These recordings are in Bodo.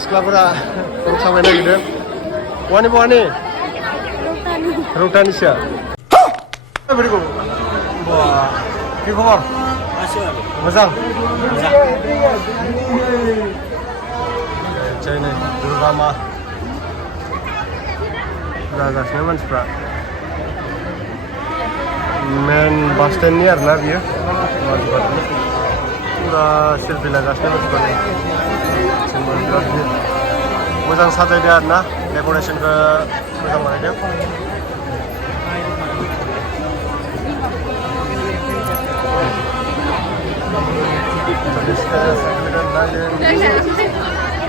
सिख्लाफोरा साबाय नागिरदों बहानि बहानि रौतानिसो बोरैखौ कि खबर मोजां नै दुर्गा मा जागासिनो मानसिफ्रा मेन बास स्टेन्डनि आरोना बियो पुरा सेलफि लागासिनो मानसिफ्रा बिराद मोजां साजायदों आरोना डेक'रेसनखौ मोजां बानायदों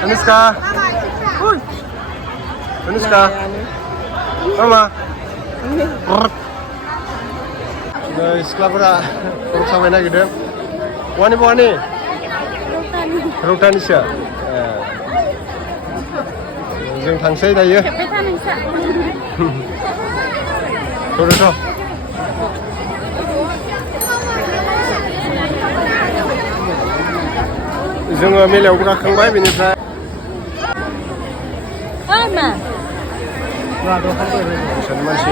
Anushka Anushka Mama सिख्लाफोरा साबाय नागिरदों बहानि बहानि रौतानिसो जों थांसै दायो थ' जोङो मेलायाव गाखोबाय बेनिफ्राय मानसि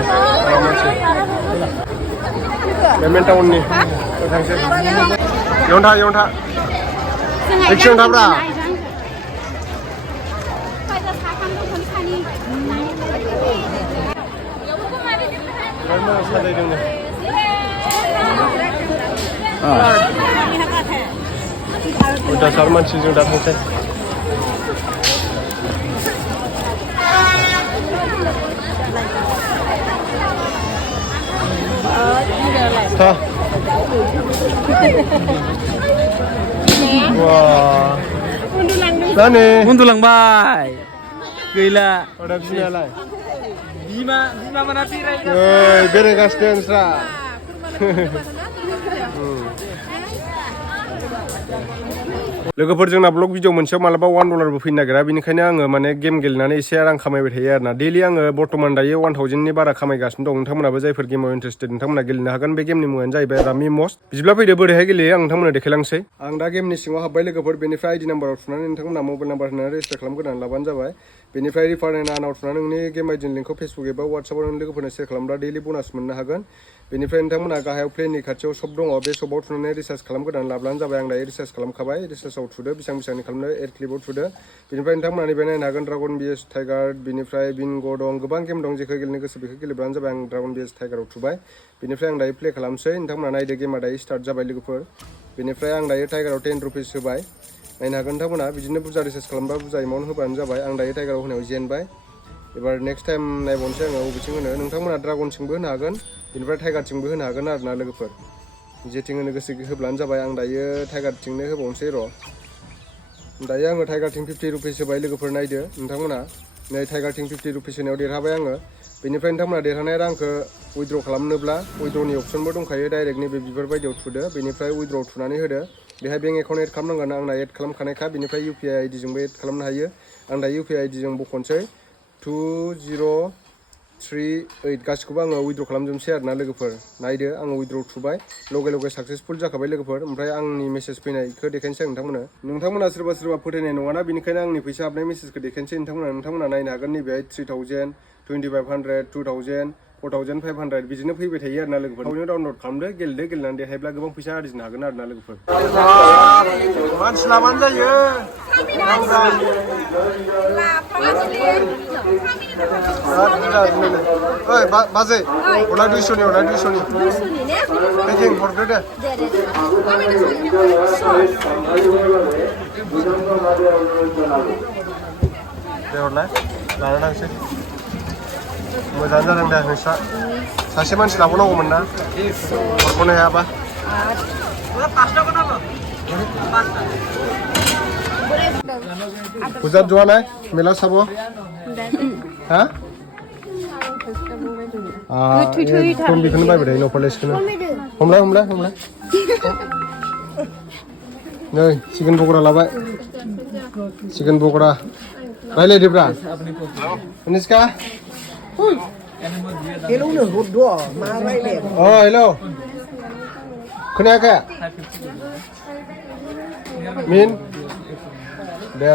मेन टाउननि थांसै इयावनो था रिक्सायावनो थाब्रा साजायदोंनो उल्थासार मानसिजों दा थांसै उन्दुलांबाय गैला बिमायालाय बिमा mana tirai बेरायगासिनो नोंस्रा लोगोफोर जोंना ब्लग भिडिअ मोनसेयाव मालाबा $1 फैनो नागिरा बेनिखायनो आङो माने गेम गेलेनानै एसे रां खामायबाय थायो आरोना डेलि आङो बर्तमान दायो 1000नि बारा खामायगासिनो दं नोंथांमोनाबो जायफोर गेमाव इन्टारेस्टेड नोंथांमोना गेलेनो हागोन बे गेमनि मुङानो जाहैबाय रामि मस्ट बिदिब्ला फैदो बोरैहाय गेलेयो आं नोंथांमोननो देखायलांसै आं दा गेमनि सिङाव हाबबाय लोगोफोर बेनिफ्राय आइडि नाम्बाराव थुनानै नोंथांमोना मबाइल नाम्बार होनानै रेजिस्टार खालामग्रोनानै लाबानो जाबाय बेनिफ्राय रिफार एन्ड आनाव थुनानै नोंनि गेम आइडिनि लिंकखौ फेसबुक एबा वाट्सएपआव नों लोगोफोरनो शेयार खालामब्ला डेलि बनास मोननो हागोन बेनिफ्राय नोंथांमोना गाहायाव प्लेनि खाथियाव शप दङ बे शपआव थुनानै रिसार्ज खालामग्रोनानै लाब्लानो जाबाय आं दायो रिसार्ज खालामखाबाय रिसार्जआव थुदो बेसेबांनि खालामनो एड क्लिपआव थुदो बेनिफ्राय नोंथांमोना नैबे नायनो हागोन ड्रागन बिएस टाइगार बेनिफ्राय बिंग' दं गोबां गेम दं जेखौ गेलेनो गोसो बेखौ गेलेब्लानो जाबाय आं ड्रागन बिएस टाइगाराव थुबाय बेनिफ्राय आं दायो प्ले खालामसै नोंथांमोना नायदो गेमा दायो स्टार्ट जाबाय लोगोफोर बेनिफ्राय आं दायो टाइगाराव 10 रुपिस होबाय नायनो हागोन नोंथांमोना बिदिनो बुरजा रिसार्ज खालामबा बुरजा एमाउन्ट होबानो जाबाय आं दायो टाइगाराव होनायाव जेनबाय एबार नेक्स्ट टाइम नायबावनोसै आङो बबेथिं होनो नोंथांमोना ड्रागनथिंबो होनो हागोन बेनिफ्राय टाइगारथिंबो होनो हागोन आरोना लोगोफोर जेथिं होनो गोसो होब्लानो जाबाय आं दायो टाइगारथिंनो होबावनोसै र' दायो आङो टाइगारथिं 50 रुपिस होबाय लोगोफोर नायदो नोंथांमोना नै टाइगारथिं 50 रुपिस होनायाव देरहाबाय आङो बेनिफ्राय नोंथांमोना देरहानाय रांखौ उइद्र' खालामनोब्ला उइद्र'नि अप्सनबो दंखायो डाइरेक्ट नैबे बिबार बायदियाव थुदो बेनिफ्राय उइद्र' थुनानै होदो बेहाय बेंक एकाउन्ट एड खालामनांगोन आंना एड खालामखानायखा बेनिफ्राय UPI आइडिजोंबो एड खालामनो हायो आं दा UPI आइडिजों बख'नोसै 2038 गासिखौबो आङो उइद्र' खालामजोबनोसै आरोना लोगोफोर नायदो आङो उइद्र' थुबाय लगे साक्सेसफुल जाखाबाय लोगोफोर ओमफ्राय आंनि मेसेज फैनायखौ देखायनोसै आं नोंथांमोना सोरबा फोथायनाय नङाना बेनिखायनो आंनि फैसा हाबनाय मेसेजखौ देखायनोसै नोंथांमोना नायनो हागोन नैबेहाय 3000 2500 2000 4500 बिदिनो फैबाय थायो आरोना लोगोफोर थाबैनो डाउनलड खालामदो गेलेनानै देरहायोब्ला गोबां फैसा आरजिनो हागोन आरोना लोगोफोर मानसि लाबानो जायो ओइ बाजै हरलाय 200 नि पेकिं हरदो दे हरलाय लाना थांसै मोजां जादों दे नोंस्रा सासे मानसि लाबावनांगौमोन ना हरख'नो हायाबा गुजरात যোৱা নাই মেলা চাব হা কোন বিখনো পাইবে দেই নপলেছখনো हमलाय नै चिकेन पक'रा लाबाय चिकेन पक'रा रायलायदोब्रा निस्का हेलौ नो हरद' मा रायलाय हेलौ खोनायाखै मिन दे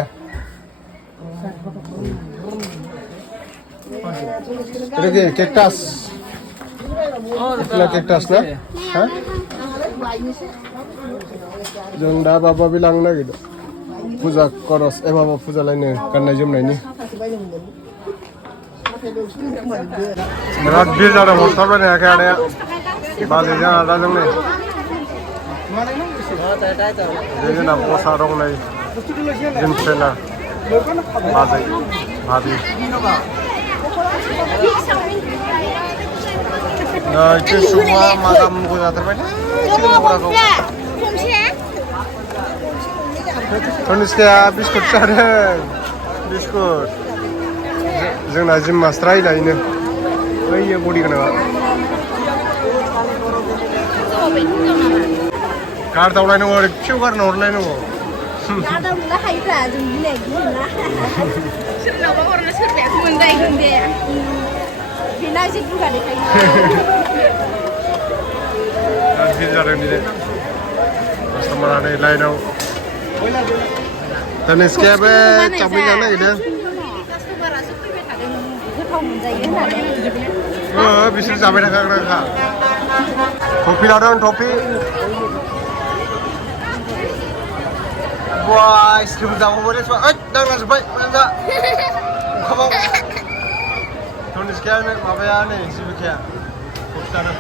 এটা কি ক্যাকটাস এটা ক্যাকটাস না হ্যাঁ जों दा बाबा बे लांनो नागिरदों फुजा करस बाबा फुजा लायनो गाननाय जोमनायनि बिराद भिर जादों हरथारबायनो हायाखै आदाया बाजैजों आदाजों नै बे जोंना बसा दं नै जिम ट्रेनार बाजै भाबि इसे सुबुङा मागाम मुगु जाथारबायलै सिगांफोराखौ तनिष्काया बिस्कुट जादों बिस्कुट जोंना जिम मास्टारा इलायनो बैयो बडि गोनाङा गारदावलायनांगौ ओरै फिउ गारना हरलायनांगौ गारदावनो हायोब्रा जों गिनाय गियोना सोरनावबा हरनो सोरबाया मोनजायगोन दे बेना एसे बुगा देखायो भिर जादों दिनै कास्टमारा नै लाइनाव तनिष्कायाबो चावमिन जानो नागिरदों कास्टमारासो फैबाय थादों गोथाव मोनजायो होननानै बिसोर जाबाय थाखाग्राखा टफि लादों टफि वाय स्लिम जाबावबाय रे ओइ दांलाजोब्बाय जा ओंखामाव तनिष्काया माबाया नै जिबिकाया टफि जादों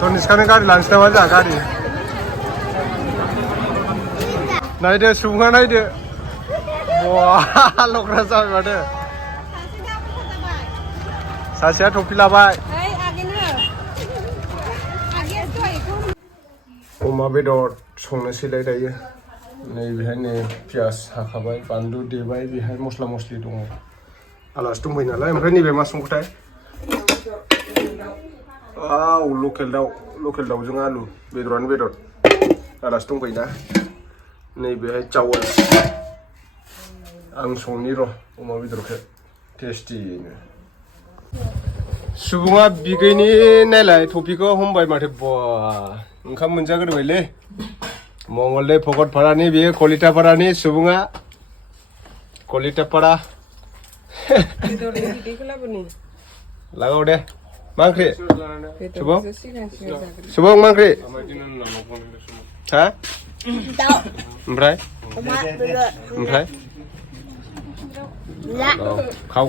तनिष्कानो गारि लानोसै नामा जोंहा गारि नायदो सुबुङा नायदो बा लग्रा जाबाय माथो सासेया टफि लाबाय अमा बेदर संनोसैलाय दायो नै बेहाय नै पियास हाखाबाय बानलु देबाय बेहाय मस्ला मस्लि दङ आलासि दंफैयो नालाय ओमफ्राय नैबे मा संखोथाय औ लकेल दाउजों आलु बेदरानो बेदर आलासि दंफैयोना नैबेहाय चावल आं संनि र' अमा बेदरखौ टेस्टिनो सुबुङा बिगैनि नायलाय टपिखौ हमबाय माथो बा ओंखाम मोनजाग्रोबायलै मंगलदै भकतपारानि बेयो कलिटापारानि सुबुङा कलिटापारा लागाव दे मा ओंख्रि सुबुं मा ओंख्रि हा ओमफ्राय खाव